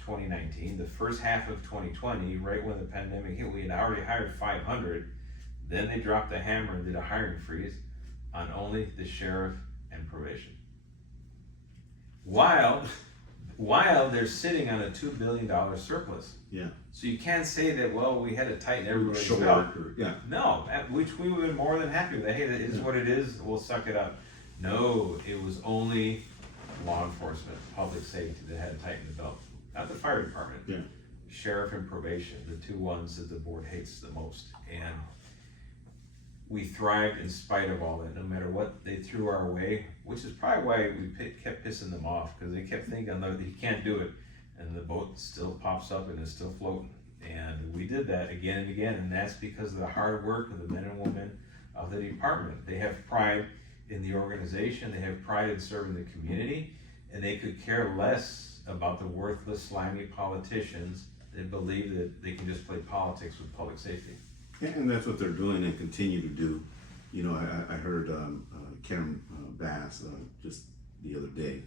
2019. The first half of 2020, right when the pandemic hit, we had already hired 500. Then they dropped the hammer and did a hiring freeze on only the sheriff and probation. While they're sitting on a $2 billion surplus. Yeah. So you can't say that, well, we had to tighten everybody's belt. Yeah. No, which we would have been more than happy with. Hey, it is what it is, we'll suck it up. No, it was only law enforcement, public safety that had to tighten the belt. Not the fire department. Yeah. Sheriff and probation, the two ones that the board hates the most. And we thrived in spite of all that, no matter what they threw our way, which is probably why we kept pissing them off, because they kept thinking that he can't do it, and the boat still pops up and is still floating. And we did that again and again, and that's because of the hard work of the men and women of the department. They have pride in the organization, they have pride in serving the community, and they could care less about the worthless, slimy politicians that believe that they can just play politics with public safety. And that's what they're doing and continue to do. I heard Karen Bass just the other day.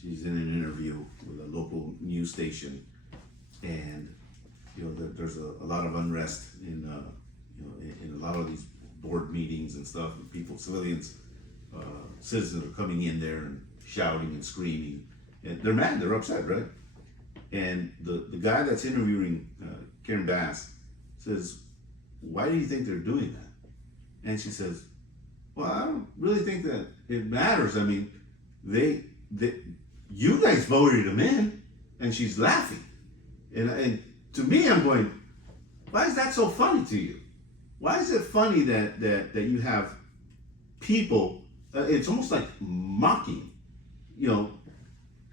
She's in an interview with a local news station, and there's a lot of unrest in a lot of these board meetings and stuff. And people, citizens are coming in there and shouting and screaming, and they're mad, they're upset, right? And the guy that's interviewing Karen Bass says, "Why do you think they're doing that?" And she says, "Well, I don't really think that it matters. I mean, they you guys voted him in, and she's laughing, and to me, I'm going, why is that so funny to you? Why is it funny that you have people? It's almost like mocking.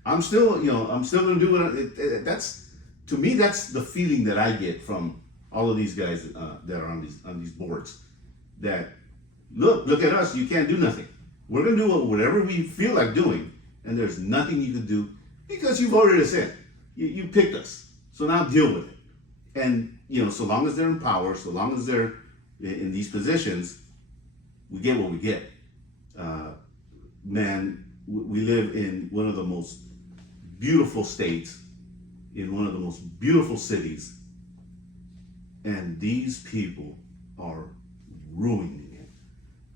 I'm still gonna do it. That's, to me, that's the feeling that I get from all of these guys that are on these boards. That look at us. You can't do nothing. We're gonna do whatever we feel like doing, and there's nothing you can do because you voted us in. You picked us. So now deal with it. And so long as they're in power, so long as they're in these positions, we get what we get. Man, we live in one of the most beautiful states, in one of the most beautiful cities, and these people are ruining it.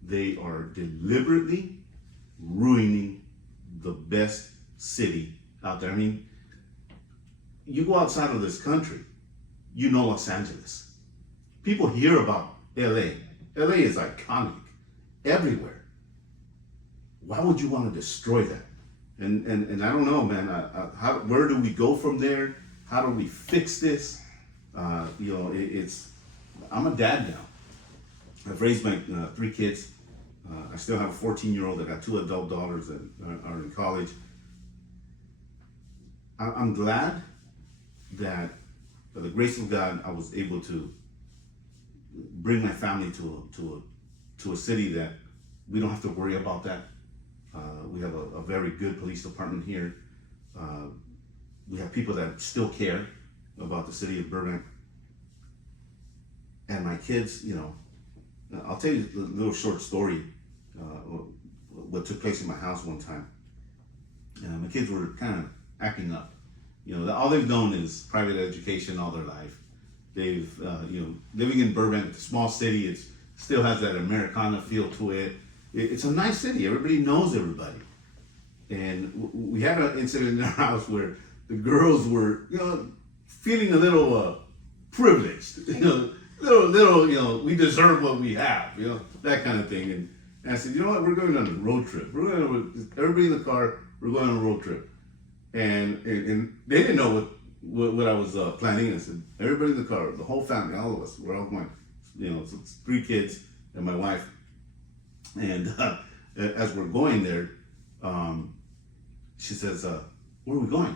They are deliberately ruining the best city out there. I mean, you go outside of this country, Los Angeles. People hear about LA. LA is iconic everywhere. Why would you want to destroy that? And I don't know, man. Where do we go from there? How do we fix this? It's. I'm a dad now. I've raised my 3 kids. I still have a 14-year-old. I got 2 adult daughters that are in college. I'm glad that, by the grace of God, I was able to bring my family to a city that we don't have to worry about that. We have a very good police department here. We have people that still care about the city of Burbank. And my kids, I'll tell you a little short story, what took place in my house one time. My kids were kind of acting up. All they've known is private education all their life. They've, living in Burbank, it's a small city, it still has that Americana feel to it. It's a nice city. Everybody knows everybody. And we had an incident in our house where the girls were, feeling a little privileged. Little, we deserve what we have. That kind of thing. And I said, you know what? We're going on a road trip. Everybody in the car. We're going on a road trip. And they didn't know what I was planning. I said, everybody in the car, the whole family, all of us, we're all going. So it's 3 kids and my wife. And as we're going there, she says, where are we going?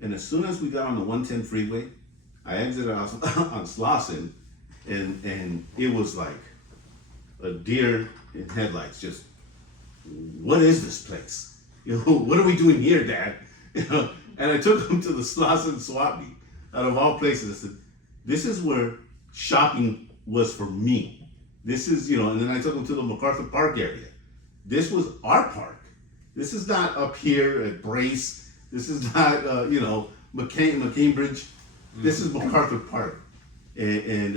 And as soon as we got on the 110 freeway, I exited on Slauson, and it was like a deer in headlights. Just, what is this place? What are we doing here, Dad? And I took them to the Slauson swap meet, out of all places. I said, this is where shopping was for me. This is, and then I took them to the MacArthur Park area. This was our park. This is not up here at Brace. This is not, McCambridge. This is MacArthur Park. And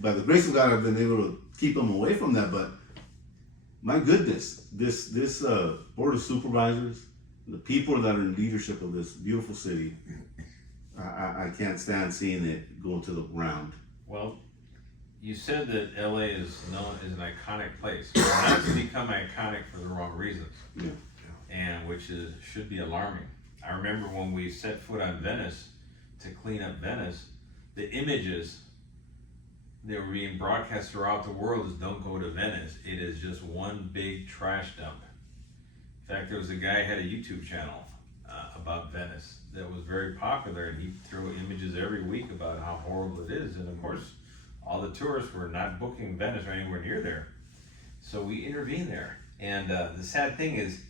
by the grace of God, I've been able to keep them away from that. But my goodness, this Board of Supervisors, the people that are in leadership of this beautiful city, I can't stand seeing it go to the ground. Well, you said that LA is known as an iconic place. Well, it's become iconic for the wrong reasons. Yeah. And which should be alarming. I remember when we set foot on Venice to clean up Venice, the images that were being broadcast throughout the world is don't go to Venice. It is just one big trash dump. In fact, there was a guy who had a YouTube channel about Venice that was very popular, and he threw images every week about how horrible it is. And of course, all the tourists were not booking Venice or anywhere near there. So we intervened there. And the sad thing is,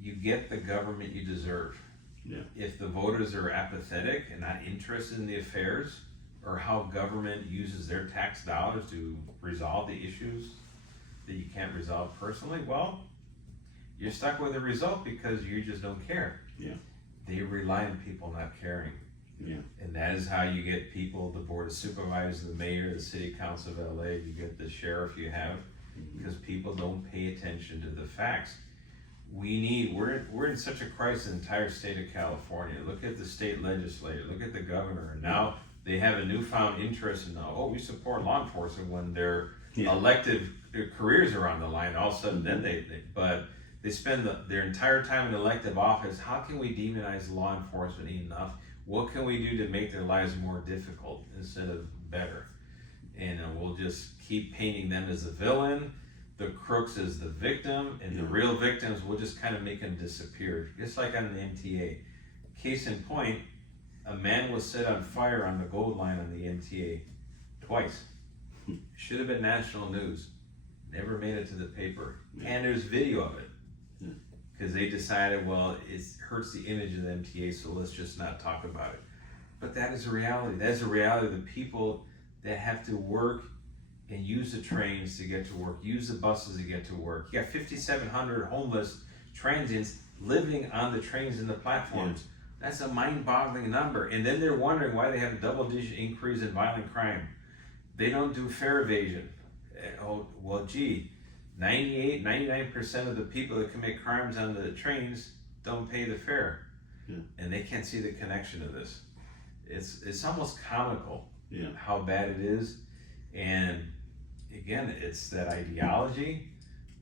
you get the government you deserve. Yeah. If the voters are apathetic and not interested in the affairs or how government uses their tax dollars to resolve the issues that you can't resolve personally, well, you're stuck with the result because you just don't care. Yeah. They rely on people not caring. Yeah. And that is how you get people, the Board of Supervisors, the mayor, the city council of LA, you get the sheriff you have, because people don't pay attention to the facts. We're in such a crisis in the entire state of California. Look at the state legislature, look at the governor. And now they have a newfound interest in, we support law enforcement when their elective careers are on the line. All of a sudden, then but They spend their entire time in elective office. How can we demonize law enforcement enough? What can we do to make their lives more difficult instead of better? And we'll just keep painting them as the villain, the crooks as the victim, and the real victims, we'll just kind of make them disappear. Just like on the MTA. Case in point, a man was set on fire on the gold line on the MTA twice. Should have been national news. Never made it to the paper. And there's video of it. Because they decided, well, it hurts the image of the MTA, so let's just not talk about it. But that is a reality. That is a reality of the people that have to work and use the trains to get to work, use the buses to get to work. You got 5,700 homeless transients living on the trains and the platforms. That's a mind-boggling number. And then they're wondering why they have a double-digit increase in violent crime. They don't do fare evasion. Oh, well, gee, 99% of the people that commit crimes on the trains don't pay the fare. And they can't see the connection to this. It's almost comical how bad it is. And again, it's that ideology,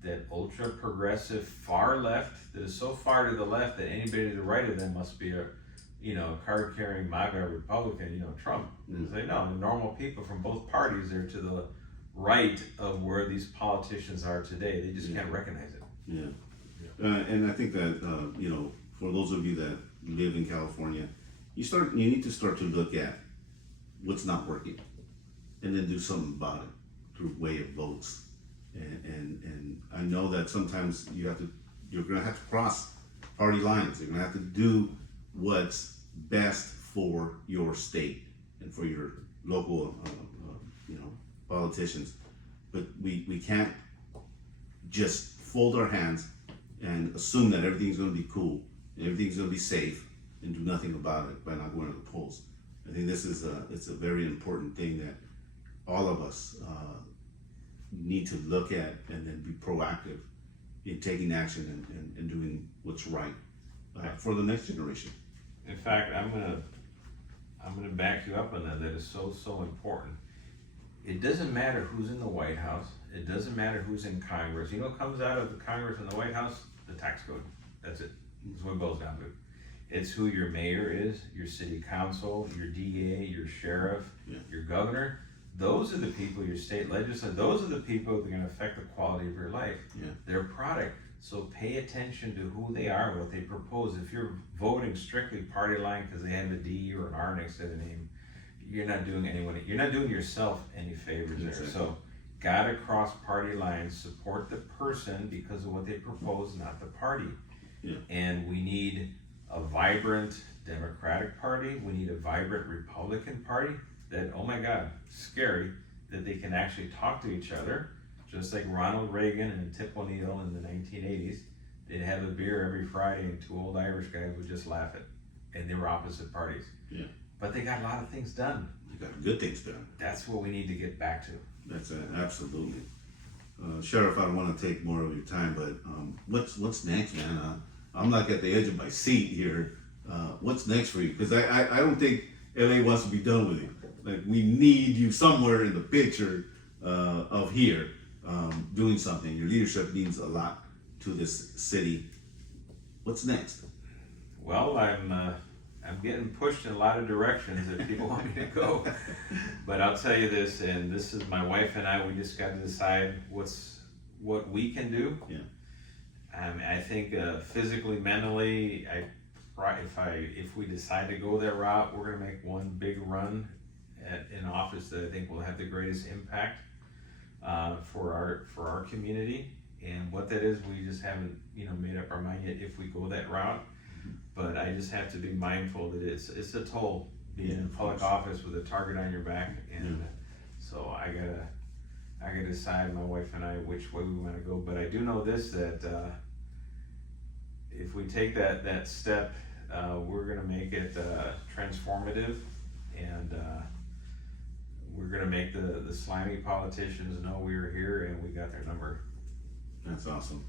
that ultra progressive far left that is so far to the left that anybody to the right of them must be a card carrying MAGA Republican, Trump. They know the normal people from both parties are to the right of where these politicians are today. They just can't recognize it. And I think that for those of you that live in California, you need to start to look at what's not working, and then do something about it through way of votes. And I know that sometimes you're gonna have to cross party lines. You're gonna have to do what's best for your state and for your local, politicians. But we can't just fold our hands and assume that everything's gonna be cool and everything's gonna be safe and do nothing about it by not going to the polls. I think this is it's a very important thing that all of us need to look at and then be proactive in taking action and doing what's right for the next generation. In fact, I'm gonna back you up on that. That is so important. It doesn't matter who's in the White House. It doesn't matter who's in Congress. You know what comes out of the Congress and the White House? The tax code. That's it. That's what it boils down to. It's who your mayor is, your city council, your DA, your sheriff, your governor. Those are the people, your state legislature, those are the people that are gonna affect the quality of your life. Their product. So pay attention to who they are, what they propose. If you're voting strictly party line because they have a D or an R next to the name, you're not doing yourself any favors there. So gotta cross party lines, support the person because of what they propose, not the party. And we need a vibrant Democratic Party. We need a vibrant Republican Party that, oh my God, scary, that they can actually talk to each other. Just like Ronald Reagan and Tip O'Neill in the 1980s, they'd have a beer every Friday and two old Irish guys would just laugh at, and they were opposite parties. But they got a lot of things done. They got good things done. That's what we need to get back to. That's absolutely. Sheriff, I don't want to take more of your time, but what's next, man? I'm like at the edge of my seat here. What's next for you? Because I don't think LA wants to be done with you. Like, we need you somewhere in the picture of here doing something. Your leadership means a lot to this city. What's next? Well, I'm getting pushed in a lot of directions that people want me to go. But I'll tell you this, and this is my wife and I, we just got to decide what we can do. I think physically, mentally, if we decide to go that route, we're gonna make one big run at an office that I think will have the greatest impact for our community. And what that is, we just haven't made up our mind yet if we go that route. But I just have to be mindful that it's a toll being in public office with a target on your back, and so I gotta decide, my wife and I, which way we want to go. But I do know this, that if we take that step, we're gonna make it transformative, and we're gonna make the slimy politicians know we were here and we got their number. That's awesome.